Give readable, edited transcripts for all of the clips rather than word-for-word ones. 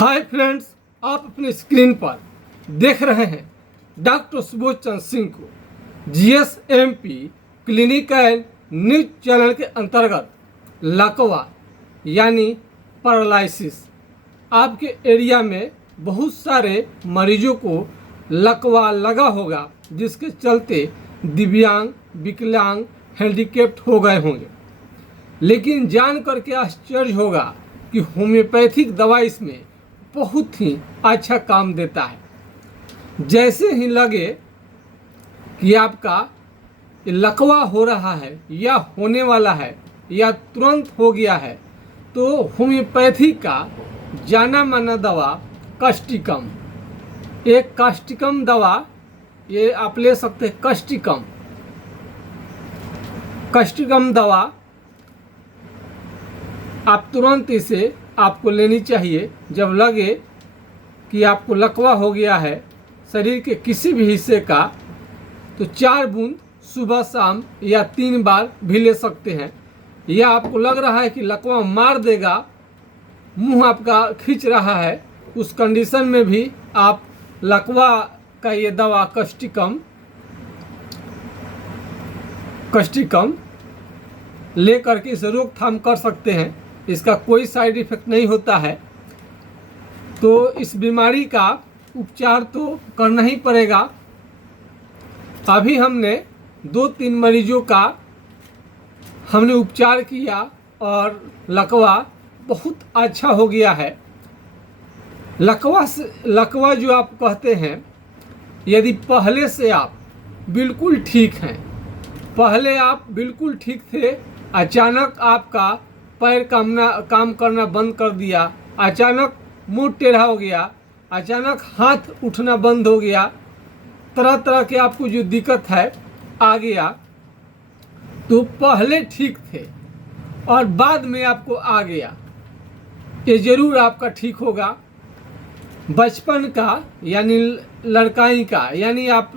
Hi friends, आप अपने screen पर देख रहे हैं डॉक्टर सुबोध चंद्र सिंह को जीएसएमपी क्लिनिक एंड न्यूज चैनल के अंतर्गत लकवा यानी पैरालिसिस। आपके एरिया में बहुत सारे मरीजों को लकवा लगा होगा, जिसके चलते दिव्यांग, विकलांग, हैंडीकैप्ड हो गए होंगे। लेकिन जान करके आश्चर्य होगा कि होम्योपैथिक दवा इसमें बहुत ही अच्छा काम देता है। जैसे ही लगे कि आपका लकवा हो रहा है या होने वाला है या तुरंत हो गया है, तो होम्योपैथी का जाना माना दवा कास्टिकम, एक कास्टिकम दवा ये आप ले सकते हैं। कास्टिकम दवा आप तुरंत इसे आपको लेनी चाहिए जब लगे कि आपको लकवा हो गया है शरीर के किसी भी हिस्से का। तो 4 बूंद सुबह शाम या 3 बार भी ले सकते हैं। या आपको लग रहा है कि लकवा मार देगा, मुंह आपका खींच रहा है, उस कंडीशन में भी आप लकवा का ये दवा कास्टिकम ले करके इसे रोकथाम कर सकते हैं। इसका कोई साइड इफेक्ट नहीं होता है। तो इस बीमारी का उपचार तो करना ही पड़ेगा। अभी हमने 2-3 मरीजों का हमने उपचार किया और लकवा बहुत अच्छा हो गया है। लकवा जो आप कहते हैं, यदि पहले से आप बिल्कुल ठीक हैं, पहले आप बिल्कुल ठीक थे, अचानक आपका पैर काम करना बंद कर दिया, अचानक मुंह टेढ़ा हो गया, अचानक हाथ उठना बंद हो गया, तरह तरह के आपको जो दिक्कत है आ गया, तो पहले ठीक थे और बाद में आपको आ गया, ये ज़रूर आपका ठीक होगा। बचपन का यानी लड़काई का, यानी आप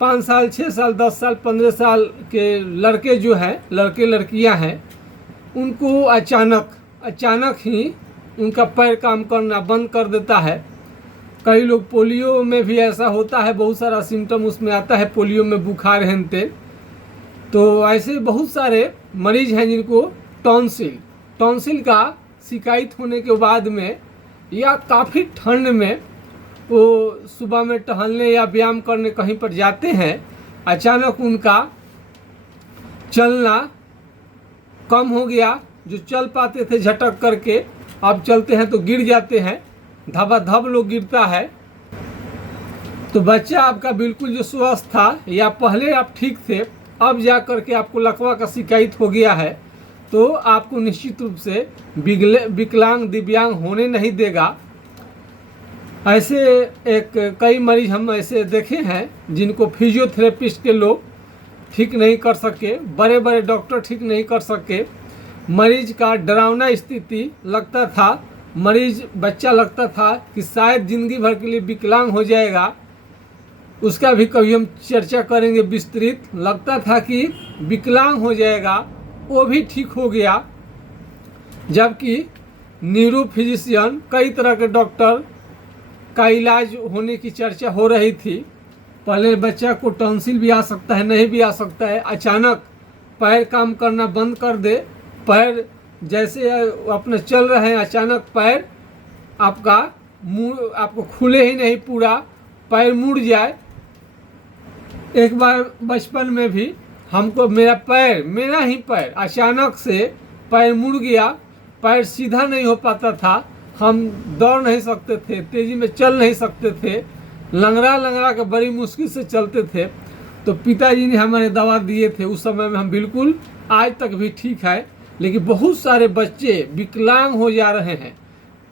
5 साल, 6 साल, 10 साल, 15 साल के लड़के जो हैं, लड़के लड़कियां हैं, उनको अचानक ही उनका पैर काम करना बंद कर देता है। कई लोग पोलियो में भी ऐसा होता है, बहुत सारा सिम्टम उसमें आता है, पोलियो में बुखार हेनते। तो ऐसे बहुत सारे मरीज हैं जिनको टॉन्सिल का शिकायत होने के बाद में या काफ़ी ठंड में वो सुबह में टहलने या व्यायाम करने कहीं पर जाते हैं, अचानक उनका चलना कम हो गया। जो चल पाते थे झटक करके, अब चलते हैं तो गिर जाते हैं, धबाधब लोग गिरता है। तो बच्चा आपका बिल्कुल जो स्वस्थ था या पहले आप ठीक थे, अब जा करके आपको लकवा का शिकायत हो गया है, तो आपको निश्चित रूप से विकलांग, दिव्यांग होने नहीं देगा। ऐसे कई मरीज हम ऐसे देखे हैं जिनको फिजियोथेरेपिस्ट के लोग ठीक नहीं कर सके, बड़े बड़े डॉक्टर ठीक नहीं कर सके। मरीज का डरावना स्थिति लगता था, बच्चा लगता था कि शायद ज़िंदगी भर के लिए विकलांग हो जाएगा। उसका भी कभी हम चर्चा करेंगे विस्तृत। लगता था कि विकलांग हो जाएगा, वो भी ठीक हो गया। जबकि न्यूरोफिजिशियन, कई तरह के डॉक्टर का इलाज होने की चर्चा हो रही थी। पहले बच्चा को टॉन्सिल भी आ सकता है, नहीं भी आ सकता है, अचानक पैर काम करना बंद कर दे, पैर जैसे अपने चल रहे हैं, अचानक पैर आपका मुंह आपको खुले ही नहीं, पूरा पैर मुड़ जाए। एक बार बचपन में भी हमको मेरा ही पैर अचानक से पैर मुड़ गया, पैर सीधा नहीं हो पाता था, हम दौड़ नहीं सकते थे, तेज़ी में चल नहीं सकते थे, लंगड़ा के बड़ी मुश्किल से चलते थे। तो पिताजी ने हमारे दवा दिए थे, उस समय में हम बिल्कुल, आज तक भी ठीक है। लेकिन बहुत सारे बच्चे विकलांग हो जा रहे हैं।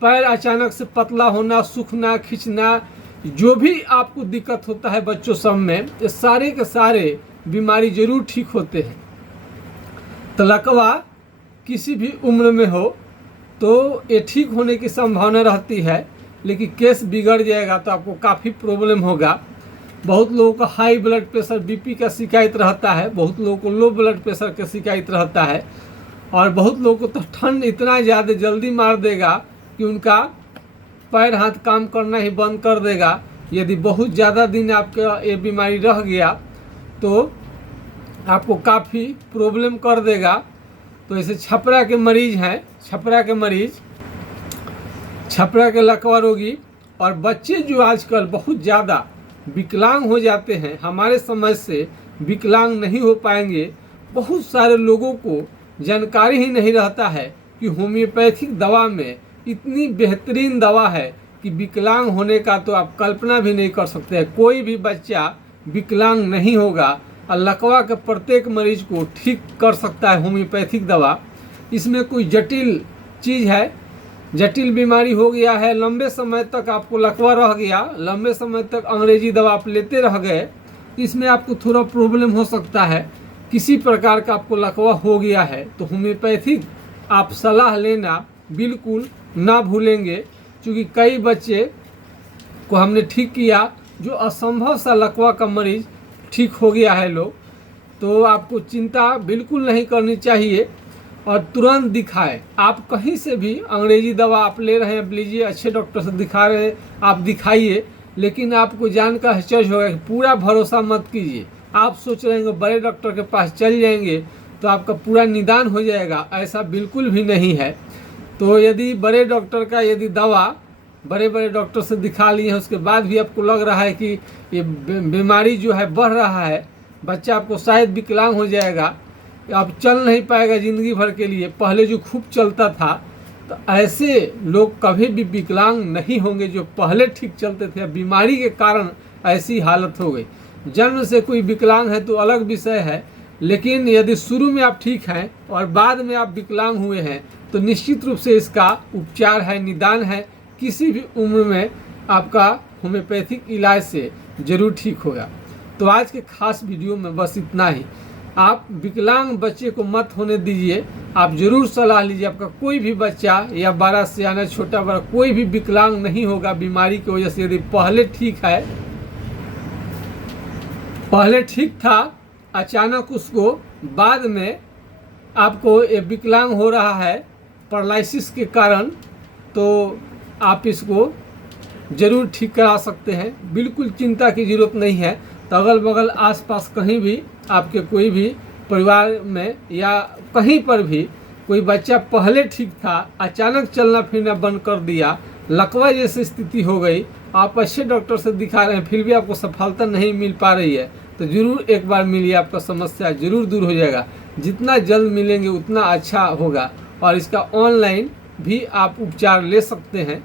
पैर अचानक से पतला होना, सूखना, खींचना, जो भी आपको दिक्कत होता है बच्चों सब में, ये सारे के सारे बीमारी जरूर ठीक होते हैं। तो लकवा किसी भी उम्र में हो तो ये ठीक होने की संभावना रहती है, लेकिन केस बिगड़ जाएगा तो आपको काफ़ी प्रॉब्लम होगा। बहुत लोगों को हाई ब्लड प्रेशर, बीपी का शिकायत रहता है, बहुत लोगों को लो ब्लड प्रेशर का शिकायत रहता है, और बहुत लोगों को तो ठंड इतना ज़्यादा जल्दी मार देगा कि उनका पैर हाथ काम करना ही बंद कर देगा। यदि बहुत ज़्यादा दिन आपका ये बीमारी रह गया तो आपको काफ़ी प्रॉब्लम कर देगा। तो ऐसे छपरा के मरीज हैं, छपरा के लकवा रोगी और बच्चे जो आजकल बहुत ज़्यादा विकलांग हो जाते हैं, हमारे समझ से विकलांग नहीं हो पाएंगे। बहुत सारे लोगों को जानकारी ही नहीं रहता है कि होम्योपैथिक दवा में इतनी बेहतरीन दवा है कि विकलांग होने का तो आप कल्पना भी नहीं कर सकते हैं। कोई भी बच्चा विकलांग नहीं होगा और लकवा के प्रत्येक मरीज को ठीक कर सकता है होम्योपैथिक दवा। इसमें कोई जटिल चीज़ है, जटिल बीमारी हो गया है, लंबे समय तक आपको लकवा रह गया, लंबे समय तक अंग्रेजी दवा आप लेते रह गए, इसमें आपको थोड़ा प्रॉब्लम हो सकता है। किसी प्रकार का आपको लकवा हो गया है तो होम्योपैथिक आप सलाह लेना बिल्कुल ना भूलेंगे, क्योंकि कई बच्चे को हमने ठीक किया जो असंभव सा लकवा का मरीज ठीक हो गया है लोग। तो आपको चिंता बिल्कुल नहीं करनी चाहिए और तुरंत दिखाएं। आप कहीं से भी अंग्रेजी दवा आप ले रहे हैं, लीजिए, अच्छे डॉक्टर से दिखा रहे हैं, आप दिखाइए, लेकिन आपको जानकर आश्चर्य होगा कि पूरा भरोसा मत कीजिए। आप सोच रहे हैं बड़े डॉक्टर के पास चल जाएंगे तो आपका पूरा निदान हो जाएगा, ऐसा बिल्कुल भी नहीं है। तो यदि बड़े डॉक्टर का यदि दवा बड़े डॉक्टर से दिखा लिए हैं, उसके बाद भी आपको लग रहा है कि ये बीमारी जो है बढ़ रहा है, बच्चा आपको शायद विकलांग हो जाएगा, अब चल नहीं पाएगा ज़िंदगी भर के लिए, पहले जो खूब चलता था, तो ऐसे लोग कभी भी विकलांग नहीं होंगे जो पहले ठीक चलते थे। बीमारी के कारण ऐसी हालत हो गई। जन्म से कोई विकलांग है तो अलग विषय है, लेकिन यदि शुरू में आप ठीक हैं और बाद में आप विकलांग हुए हैं तो निश्चित रूप से इसका उपचार है, निदान है। किसी भी उम्र में आपका होम्योपैथिक इलाज से ज़रूर ठीक होगा। तो आज के खास वीडियो में बस इतना ही। आप विकलांग बच्चे को मत होने दीजिए, आप ज़रूर सलाह लीजिए। आपका कोई भी बच्चा या बड़ा सियाना छोटा बड़ा कोई भी विकलांग नहीं होगा बीमारी की वजह से। यदि पहले ठीक है, पहले ठीक था, अचानक उसको बाद में आपको ये विकलांग हो रहा है पैरालिसिस के कारण, तो आप इसको ज़रूर ठीक करा सकते हैं। बिल्कुल चिंता की ज़रूरत नहीं है। तो अगल बगल आसपास कहीं भी आपके कोई भी परिवार में या कहीं पर भी कोई बच्चा पहले ठीक था, अचानक चलना फिरना बंद कर दिया, लकवा जैसी स्थिति हो गई, आप अच्छे डॉक्टर से दिखा रहे हैं फिर भी आपको सफलता नहीं मिल पा रही है, तो ज़रूर एक बार मिलिए, आपका समस्या ज़रूर दूर हो जाएगा। जितना जल्द मिलेंगे उतना अच्छा होगा। और इसका ऑनलाइन भी आप उपचार ले सकते हैं,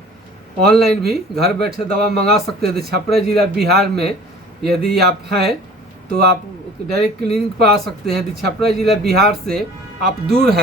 ऑनलाइन भी घर बैठे दवा मंगा सकते हैं। छपरा जिला बिहार में यदि आप हैं तो आप डायरेक्ट क्लिनिक पर आ सकते हैं। यदि छपरा जिला बिहार से आप दूर हैं